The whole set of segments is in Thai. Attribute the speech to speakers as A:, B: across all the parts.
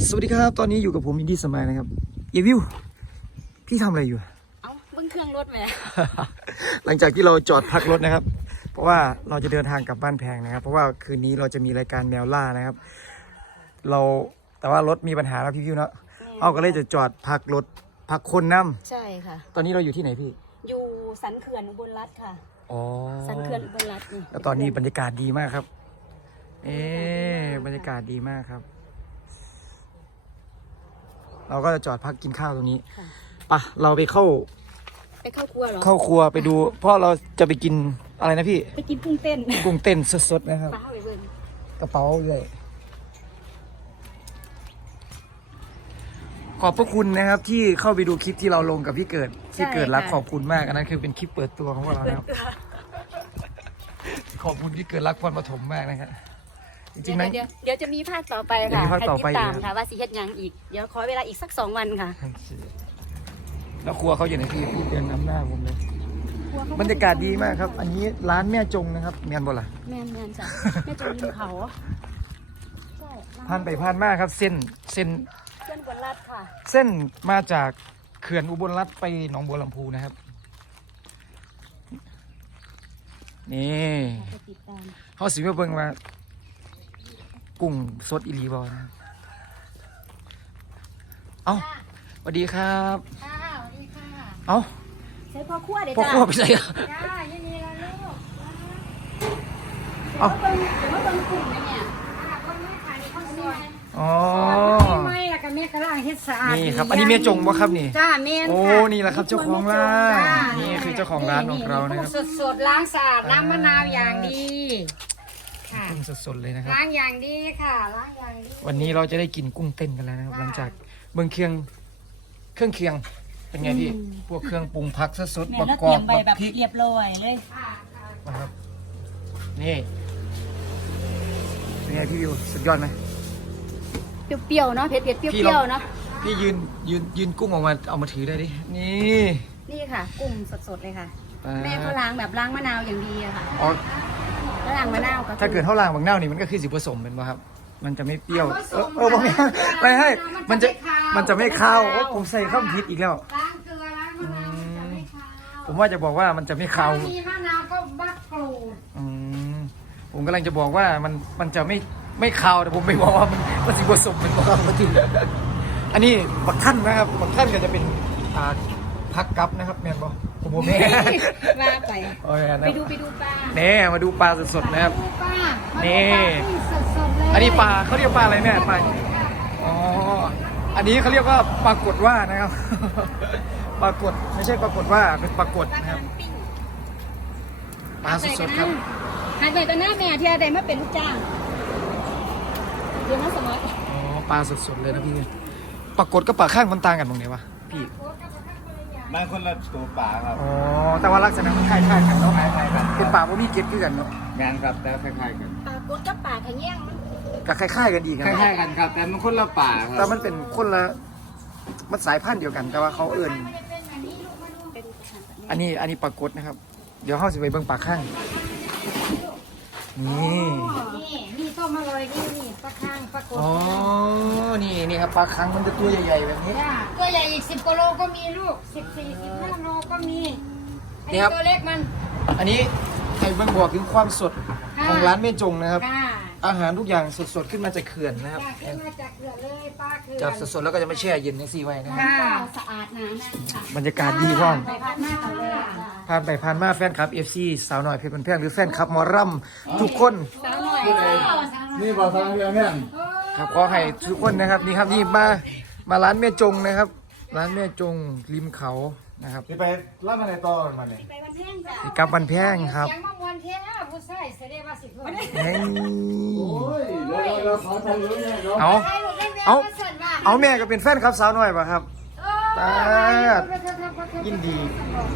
A: สวัสดีครับตอนนี้อยู่กับผมอินดี้สมัยนะครับเยวิวพี่ทำอะไรอยู่
B: เอ้าเบิ้งเครื่องรถแหม
A: หลังจากที่เราจอดพักรถนะครับเพราะว่าเราจะเดินทางกลับบ้านแพงนะครับเพราะว่าคืนนี้เราจะมีรายการแมวล่านะครับแต่ว่ารถมีปัญหาแล้วพี่วิวเนาะเอาก็เลยจะจอดพักรถพักคนน้ำ
B: ใช่ค่ะ
A: ตอนนี้เราอยู่ที่ไหนพี่
B: อยู่สันเขื่อนอุบลรัตน์ค่ะ
A: อ๋อ
B: สันเขื่อนอุบลรัตน์นี่
A: แล้วตอนนี้บรรยากาศดีมากครับบรรยากาศดีมากครับเราก็จะจอดพักกินข้าวตรงนี้ปะเราไปเข้า
B: ครัวเหรอ
A: เข้าครัวไปดูเพราะเราจะไปกินอะไรนะพี่
B: ไปกินกุ้งเต้น
A: กุ้งเต้นสดๆนะครับ
B: ป้าไปเบิ่ง
A: กระเป๋าเลยขอบพระคุณนะครับที่เข้าไปดูคลิปที่เราลงกับพี่เกิดที่เกิดรักขอบคุณมากอันนั้นคือเป็นคลิปเปิดตัวของพวกเราแล้วขอบคุณที่เกิดรักพรปฐมมากนะครับจริงๆนั้น
B: เดี๋ยวจะมีภาคต่อไปค่ะให้ติดตามค่ะว่าสิเฮ็ดยังอีกเดี๋ยวขอเวลาอีกสัก2 วันค่ะ
A: แล้วครัวเขาอยู่ในที่เดินน้ำหน้าผมเลยบรรยากาศดีมากครับอันนี้ร้านแม่จงนะครับแมนบ่ล่ะ
B: แมนจ้ะแม่จงริมเขา
A: ผ่านไปผ่านมาครับเส้น
B: อุบลรัตน์ค่ะ
A: เส้นมาจากเขื่อนอุบลรัตน์ไปหนองบัวลำพูนะครับนี่เขาสิมาเบิ่งว่ากุ้งสดอีหลีบอนะเอ้าสวัสดีครับ
B: สวัสดีค่ะ
A: เอ้า
B: ใช้พ่อครัวเดี๋ยว
A: พ่อครัวไปใส่
B: จ้ายังมีอะไรลูกเดี๋ยวมาเบิ่งกุ้งเนี่ยคนไม่ขายในข้าวซอย
A: อ๋อ
B: ไม่ละกันแม่กระล่างเฮ็ดสะอาด
A: นี่ครับอันนี้แม่จงบ่ครับนี่
B: จ้าแม่นค่ะ
A: โอ้นี่แหละครับเจ้าของร้านนี่คือเจ้าของร้านของเรานะครับ
B: สดล้างสะอาดน้ำมะนาวอย่างดีค่ะ
A: กุ้งสดๆเลยนะครับ
B: ล้างอย่างดีค่ะล้างอย่างดี
A: วันนี้เราจะได้กินกุ้งเต้นกันแล้วนะครับหลังจากเบิ่งเครื่องเป็นไงพี่พวกเครื่องปรุงผักสดๆประกอบ
B: แบบเรียบร้อยเลย
A: นะครับนี่เป็นไงพี่วิวสุดยอดไหม
B: เปรี้ยวๆเนาะเผ็ดๆเปรี้ยวๆเนาะ
A: พี่ยืนกุ้งออกมาเอามาถือได้ดินี่
B: ค่ะกุ้งสดๆเลยค่ะแม่เขาล้างแบบล้างมะนาวอย่างดีอะค่ะ
A: อ๋อ
B: ล้างมะนาวก็
A: ถ้าเกิดเท่าล้างบางเน่านี่มันก็คือสีผสมเป็นป่ะครับมันจะไม่เปรี้ยวบางไม่ให้มันจะไม่ข้าวผมใส่ข้าวผิดอีกแล้ว
B: ล้างเกลือล้างมะนาวจะไม่ข้าว
A: ผมว่าจะบอกว่ามันจะไม่ข้าว
B: มีมะนาวก็บักกรูด
A: ผมกำลังจะบอกว่ามันจะไม่ข้าวแต่ผมไม่บอกว่ามันสีผสมเป็นป่ะครับมาถึงอันนี้บักท่านนะครับบักท่านก็จะเป็นพักกับนะครับแมนบอผมโมเม่
B: มาไปดูปลา
A: เนี่ยมาดูปลาสดๆนะครับนี่อันนี้ปลาเขาเรียกปลาอะไรแม่ปลาอ๋ออันนี้เขาเรียกว่าปลากดว่านะครับปลากดไม่ใช่ปลากดว่าเป็นปลากดนะครับปลาสดๆครับ
B: หายไปตอนหน้าแม่ที่อะไรมาเป็นลูกจ้างเดี๋ยวมาสมัคร
A: อ๋อปลาสดๆเลยนะพี่ปลากดกับปลาข้างมันต่างกันตรงไหนวะพี่
C: มันคนละตัวป่าครับ
A: อ๋อแต่ว่าลักษณะมันคล้ายๆกันเนาะเป็นป่าว่ามีเก็บด้วยกันเนาะ
C: งานครับแต่คล้ายๆกัน
B: ป่ากดกับป่าขยง
A: ก็คล้ายๆกันดีกัน
C: คล้ายๆกันครับแต่มันคนละป่าครับ
A: แต่มันเป็นคนละมันสายพันธุ์เดียวกันแต่ว่าเขาเอิ้นอันนี้ปลากดนะครับเดี๋ยวเขาจะไปเบิ่งปลาข้าง
B: นี่ต้มอร่อยนี่ปลาข้างปลากด
A: อ๋อนี่ครับปลาข้างมันจะตัวใหญ่ๆแบบนี้
B: ตัวใหญ่อีก10 กว่าโลก็มีลูก14-15 โลก็มี
A: นี่ครับ
B: ตัวเล็กมัน
A: อันนี้ใครบ้างบอกถึงความสดของร้านแม่จงนะครับอาหารทุกอย่างสดๆขึ้นมาจากเขื่อนนะครับ
B: ขึ้นมาจากเขื่อนเลยปลาเขื่อน
A: จับสดๆแล้วก็จะไม่แช่เย็นในซีไว้นะครับ
B: สะอาดนะ
A: บรรยากาศดีพ่อ
B: ผ่านไป
A: ผ่านมาแฟนคลับ FC สาวหน่อยเพชรบันแพงหรือแฟนคลับมอรัมทุกคน
C: นี่บอกทางเรือแม่
A: ครับขอให้ทุกคนนะครับนี่ครับนี่มาร้านแม่จงนะครับร้านแม่จงริมเขานะครับ
C: ไปรับมาในตอนมาเนี่ย
B: ไปวันแพงจ้ะ
A: กับวันแพงครับ
B: ยังมาวันแพงผู้ชายเสด็จมาสิเพื่อน
C: เราขอถ่ายรูปเนี่ย
A: เอาแม่ก็เป็นแฟนครับสาวหน่อยป่ะครับยินดี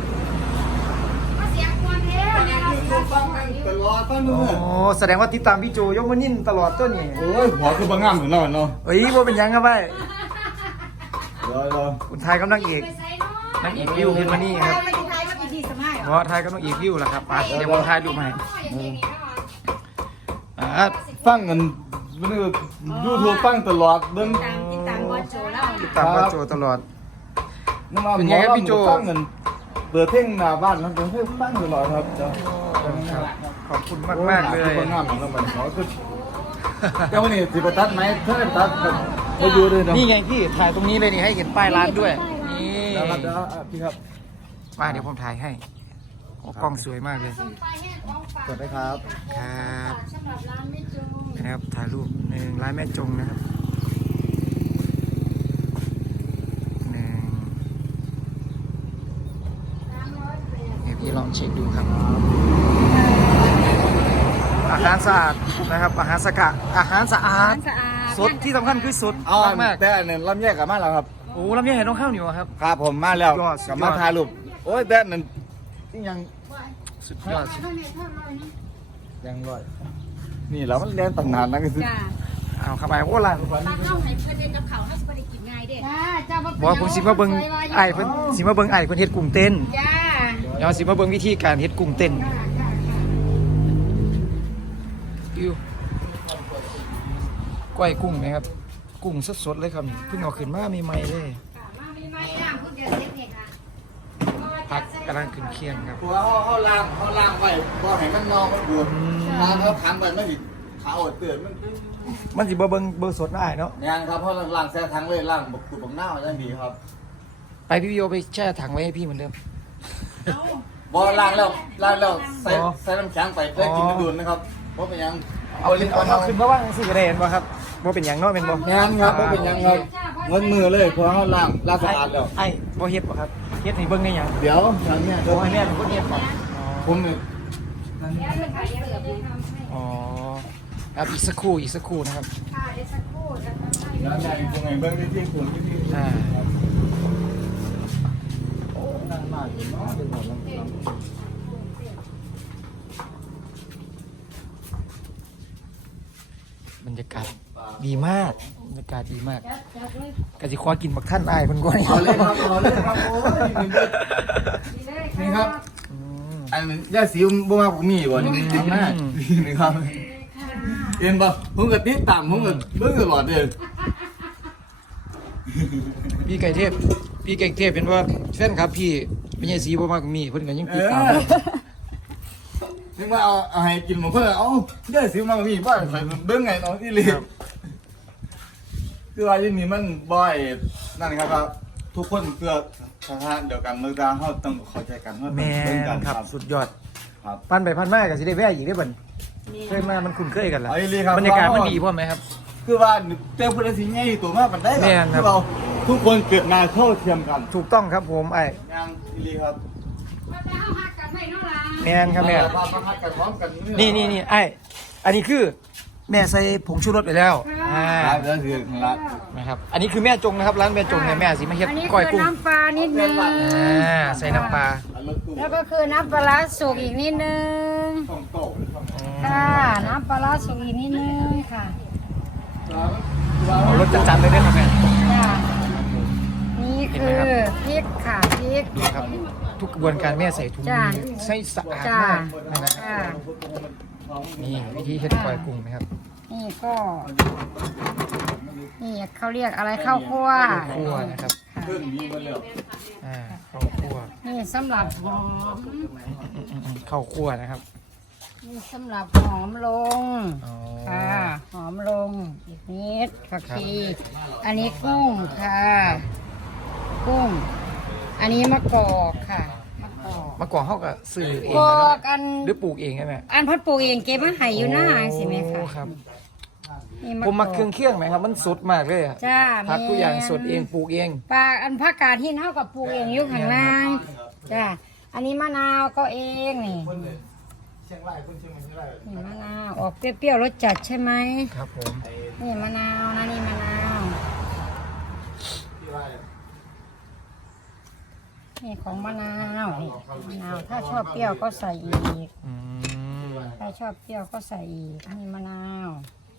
A: โอ้แสดงว่าติดตามพี่โจยกมือนิ่นตลอดตัวนี้
C: โอ้ยหัวคือบางงามเหมือนเราเนาะ
A: เฮ้ยว่าเป็นยังครับไป
C: รอ
A: คุณทายกำลังเอกวิวเพชรมานี่ครับเพราะทายกำลังเอกวิวแหละครับเดี๋ยวผมทายดูใหม่
C: ฟังเงินมันคือยูทูบฟังตลอดเบิ่ง
B: ติดตามบอลโจแล้ว
A: ตามว่าโจตลอด
C: น้ำมา
A: เป็น
C: หม
A: ไง
C: อ
A: ครับ
C: เรา
A: พี่โจ
C: ฟังเงินเปิดเพลงหน้าบ้านมันเป็นเพลงฟังตลอดครับเจ้า
A: ขอบคุณมากๆเลย
C: คนงามของเรามันเขาคือเจ้าวันนี้สิบตัดไหมถ้าตัดไปดูด้วยเนาะ
A: นี่ไงพี่ถ่ายตรงนี้เลยนี่ให้เห็นป้ายร้านด้วยนี่
C: เดี๋ยวครับเดี๋ยวพี่ครับ
A: มาเดี๋ยวผมถ่ายให้โอ้กล้องสวยมากเลย
B: ไปแห้งของฝาก
C: กดได้ครับ
A: ครับ
B: สำหรับร้านไม่จง
A: นะครับถ่ายรูปหนึ่งร้านแม่จงนะครับหนึ่ง
B: 300
A: เดี๋ยวพี่ลองเช็คดูครับ อาหารสะอาดนะครับ อาหารอาหารสะอาด
B: สะอาด
A: สดที่สำคัญคือสด
C: เอา
A: มาก
C: แต่อันนั้นลำแยกกับมาแล้วครับ
A: ๆโอ้ลำไยเห็นน้องข้าวเหนียวครับ
C: ครับผมมาแล้ว
A: ยอด
C: กับมาถ่ายรูปโอ้ยแต่นั้นยัง
A: สุดยอด
B: เท่าไหร่เท่าไหร่นะ
C: ยังร้อยนี่แล้วมันเรียนตั้งนานนะก็คือ
B: จ้า
A: เอาเข้าไปโอ้ร้าน
B: ปลาเข้าให้เพื่อนเล่นกับเขาให้สบายกินง่ายเด้จ้า
A: บอกว่าผมสิมาเบิ่งไอ้เพิ่นสิมาเบิ่งไอ้เพิ่นเฮ็ดกุ้งเต้น
B: จ้า
A: เดี๋ยวสิมาเบิ่งวิธีการเฮ็ดกุ้งเต้นอยู่ก้อยกุ้งนะครับ กุ้งสดๆเลยครับเพิ่งเอาขึ้นมาใหม่ๆเลย
B: มามีไหมอ่ะคุณเดี๋ยวเด็กๆอ่ะ
A: ผักกำลังขึ้นเคียงครับ
C: ตัวเขาล่างไว้บ่ให้มันนองมันบวมน้ำเขาขังไปไม่ผิดขาอดเตือนมัน
A: มันสิบ่เบิ่งสดได้เนาะ
C: งานครับเพราะล่างแซ่ทั้งเลยล่างบุกตุ่มหน้าได้ดีครับ
A: ไปพี่โยไปแช่ถังไว้ให้พี่เหมือนเดิม
C: บ่ล่างแล้วใส่น้ำแข็งไปได้กินดูนนะครับเพราะเป็นยัง
A: เอาขึ้นมาว่างสิก็ได้เห็นบ่ครับบ่เป็นหยังเนาะเป็นบ่
C: งานครับเพราะเป็นยังครับเงินมือเลยเพราะเขาล่างสะอาดแล้ว
A: ไอ้บ่เฮ็ดบ่ครับเฮ็ดให้เบิ่งได้หยัง
C: เดี๋ยวทางเนี้ย
A: โอ้ให้แม่เป็นคนเฮ็ดบ่
C: ผมเนี่ย
B: เดี๋ยวจะขายเสือไปทำให้
A: อ๋อครับอีกสักครู่นะครับ
B: ค่ะเดี๋ยวสักครู่จะทำให้
C: งานใหญ่ตรงไหนเบิ้งที่คุณที่
A: อ่า
C: นั่งมากอยู่เนาะเดี๋ยวหมดแล้ว
A: บรรยากาศดีมากบรรยากาศดีมากก็สิขอกินบักท่านอ้ายเพิ่นก่อน
C: เอาเลยครับเอาเลยครับโอ้ยนี่ครับ
A: อืม
C: อันย่าสีบ่มาผมมีบ่นี่กินมากนี่ครับเห็นป่ะผมก็ติดตามผมก็เบิ่งตลอดเลย
A: พี่ไก่เทพเป็นว่าแฟนครับพี่ไม่ใช่สีบ่มากมีเพิ่นก็ยังติดตาม
C: นึกว่าเอาให้กินผมเพื่อเอาย่าสีมามีบ่ใส่เบิ่งไงเนาะที่เลยคือว่าที่นี่มันบ่อยนั่นครับทุกคนเพื่อสถานเดียวกันเมื่อตาเฮาต้องเข้าใจกันเฮาต้อง
A: แม่
C: เบิ่งกัน
A: นครับสุดยอด
C: ครับ
A: ปั้นไปพันมาก็สิได้แวะอีกได้อเบิ่นเคยมามันคุ้นเคยกันล่ะ
C: เอาอีหลีครับ
A: บรรยากาศมันดีพร้อมไหมครับ
C: คือว่าเจ้าพุทธศิลป์ใหญ่ตัวมากมันได้
A: แม่นครับ
C: คือเราทุกคนเกิดมาเท่าเทียมกัน
A: ถูกต้องครับผมไอ้
C: งานอีหลีครับ
B: ว่าจะเอาหักกันไหมเนาะล่ะ
A: แม่นครับแม่น
C: มาพักกันพร้อมกัน
A: นี่ไอ้อันนี้คือแม่ใส่ผงชูรสไปแล้ว
C: ครับแล้วคือละ
A: นะครับอันนี้คือแม่จงนะครับร้านแม่จงเนี่ยแม่สิมาเฮ็ด
B: อันนี้
A: ก้อย
B: คือ
A: กุ้ง
B: น้ำปลานิดนึง
A: ใส่น้ำปลา
B: แล้วก็คือน้ำปลาร้าสุกอีกนิดนึง
C: ต้องโต
B: ค่ะ น้ำปลาร้าสุกอีกนิดนึงค่ะ
A: รสจัดๆเลยเด้อครับแม่
B: จ้านี่คือพริกค่ะพริก
A: ดูครับทุกกระบวนการแม่ใส่ถุง
B: จ้ะ
A: มือใส่สะอาด
B: จ้าม
A: ากนะครับ
B: ค่ะ
A: นี่วิธีเฮ็ดก้อยกุ้งนะครับ
B: นี่ก็ นี่เขาเรียกอะไรข้าวคั่ว
A: คั่วนะครับ
C: เครื่องนี้มันเลย
A: ข้าวคั่ว
B: นี่สำหรับหอม
A: ข้าวคั่วนะครับ
B: นี่สำหรับหอมลง
A: อ๋อ
B: ค่ะ หอมลงอีกนิดผักชีอันนี้กุ้งค่ะ กุ้ง อันนี้มะกอกค่ะมะกอก
A: มะกอกเฮาก็ซื้อเอง
B: ก
A: นะ
B: อ
A: ครับ
B: กอัน
A: หรือปลูกเองใช่ไหม
B: อันพัดปลูกเองเก็บมาให้อยู่หน้าสิแม่ค่ะ
A: โอ้ครับ
B: นี่
A: ผมมักเครื่องไหมครับ มันสดมากเลยอะ
B: จ้า
A: ผักทุกอย่างสดเอง
B: แม่
A: ปลูกเอง
B: ปลาอันผักกาดที่เท่ากับปลูกเองอยู่ข้างล่างจ้าอันนี้มะนาวก็เองนี่
C: เชียงรายคนเชียงใหม่เชียงราย
B: นี่มะนาวออกเปรี้ยวๆรสจัดใช่ไหม
A: ครับผม
B: นี่มะนาวนะนี่มะนาว
C: ที่ไร
B: นี่ของมะนาวนี่มะนาวถ้าชอบเปรี้ยวก็ใส่อีก
A: อืม
B: ถ้าชอบเปรี้ยวก็ใส่อีกนี่มะนาว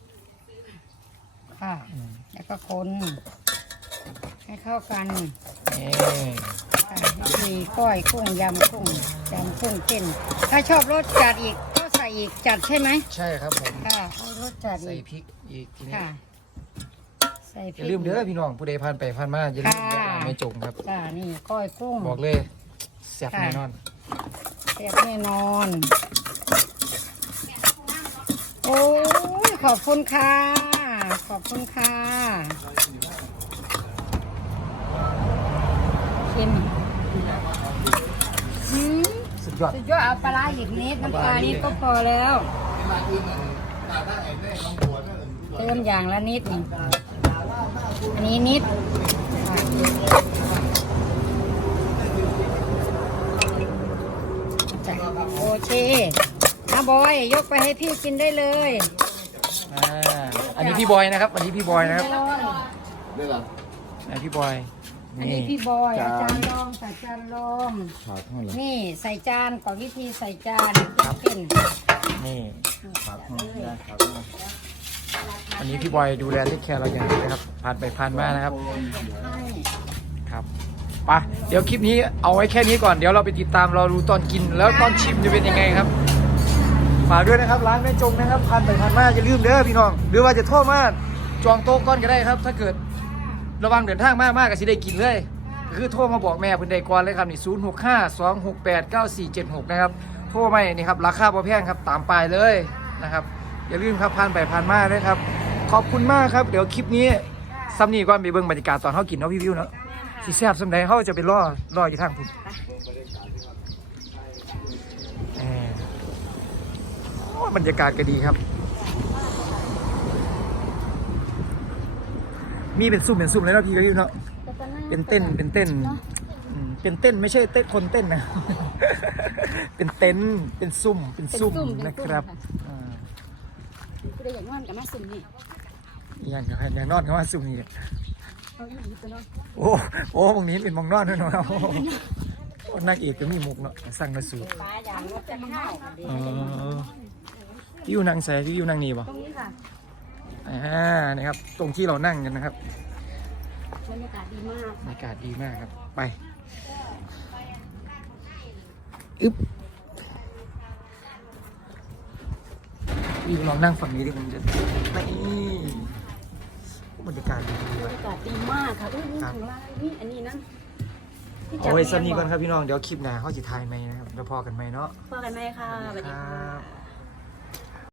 B: ค่ะแล้วก็คนให้เข้ากัน
A: นี่
B: ค่ะมีก้อยกุ้งยำกุ้งเต้นถ้าชอบรสจัดอีกก็ใส่อีกจัดใช่ไหม
A: ใช่ครับผม
B: ค่ะเอารสจัด
A: ใส่
B: อีก
A: พริกอีกทีนี้
B: ค่ะ ใส่พ
A: อย่า
B: ริก
A: ลืมเด้อพี่น้องผู้ใดผ่านไปผ่านมาอย่าลืม
B: ค่ะ
A: ไม่จงครับ
B: จ้านี่ก้อยกุ้ง
A: บอกเลยแซ่บ
B: ค่ะ
A: แน่นอน
B: แซ่บแน่นอน โอ้ยขอบคุณค่ะ ขอบคุณค่ะชิมอืม
A: สุดยอด
B: สุดยอดเอาปลาร้าอีกนิดน้ำปลานิดก็พอแล้ว เติมอย่างละนิดนี่อันนี้นิดจ้ะโอเคนะบอยยกไปให้พี่กินได้เลย
A: อันนี้พี่บอยนะครับอันนี้พี่บอยนะครับ
C: ได้หรอ
A: อันนี้พี่บอย
B: อันนี้พี่บอยอาจารย์ลองใส่จานลอง
C: ขาดเท่าไหร่
B: นี่ใส่จานก่อนวิธีใส่จานเป็น
A: นี่
C: ขาดเท่าไหร่ได้ขาดเท่าไหร่
A: วันนี้พี่บอยดูแลเทคแคร์เราอย่างดีนะครับผ่านไปผ่านมานะครับ ครับไปเดี๋ยวคลิปนี้เอาไว้แค่นี้ก่อนเดี๋ยวเราไปติดตามเราดูตอนกินแล้วตอนชิมจะเป็นยังไงครับฝากด้วยนะครับร้านแม่จงนะครับผ่านไปผ่านมาอย่าลืมเด้อพี่น้องหรือว่าจะโทรมาจองโต๊ะก้อนก็ได้ครับ ถ้าเกิดระวังเดินทางมากๆก็สิได้กินเลยคือโทรมาบอกแม่เพิ่นได้ก่อนเลยครับนี่0652689476นะครับโทรมานี่ครับราคาบ่แพงครับตามปลายเลยนะครับอย่าลืมครับผ่านไปผ่านมาด้วยครับขอบคุณมากครับเดี๋ยวคลิปนี้ซ้ำนี่ก่อนไปเบิ่งบรรยากาศตอนเฮากินเนาะพี่วิวเนาะสิแซ่บสำใดเฮาจะไปรออยู่ทางพุ่นโอ้บรรยากาศก็ดีครับมีเป็นซุ่มเลยเนาะพี่วิวเนาะเป็นเต้นเป็นเต้นไม่ใช่เต้นคนเต้นนะ เป็นเต้นเป็นซุ่มนะครับ
B: กูได้อย่างนอนกับแม่สุ่มนี่
A: อย่างนอนก็ว่าซุ่มนี่
B: เอาอีกนิดตัวเนาะ
A: โอ้ตรงนี้เป็นมองนอนด้วยเนาะนักเอกก็มีมุกเนาะสั่งมาสูตร
B: ปลาอย่างรสจะข้าว
A: พี่อยู่นั่งใส่พี่อยู่นั่งนี่ป่ะ
B: ตรงนี้ค่ะ
A: นะครับตรงที่เรานั่งกันนะครับ
B: บรรยากาศดีมาก
A: บรรยากาศดีมากครับไปอึ๊บพี่ลองนั่งฝั่งนี้ดิมันจะนี่บรรยากาศดี
B: บรรยากาศดีมากค่ะอุ้ยนี่ของร้านนี่อันนี้นะ
A: เอาไว้ซ้ำนี้ก่อนครับพี่น้องเดี๋ยวคลิปหน้าเขาจะทายไหมนะครับแล้วพอกันไหมเนาะ
B: พอกันไหมค่ะสวัสดี
A: ค
B: ค่ะ
A: รับ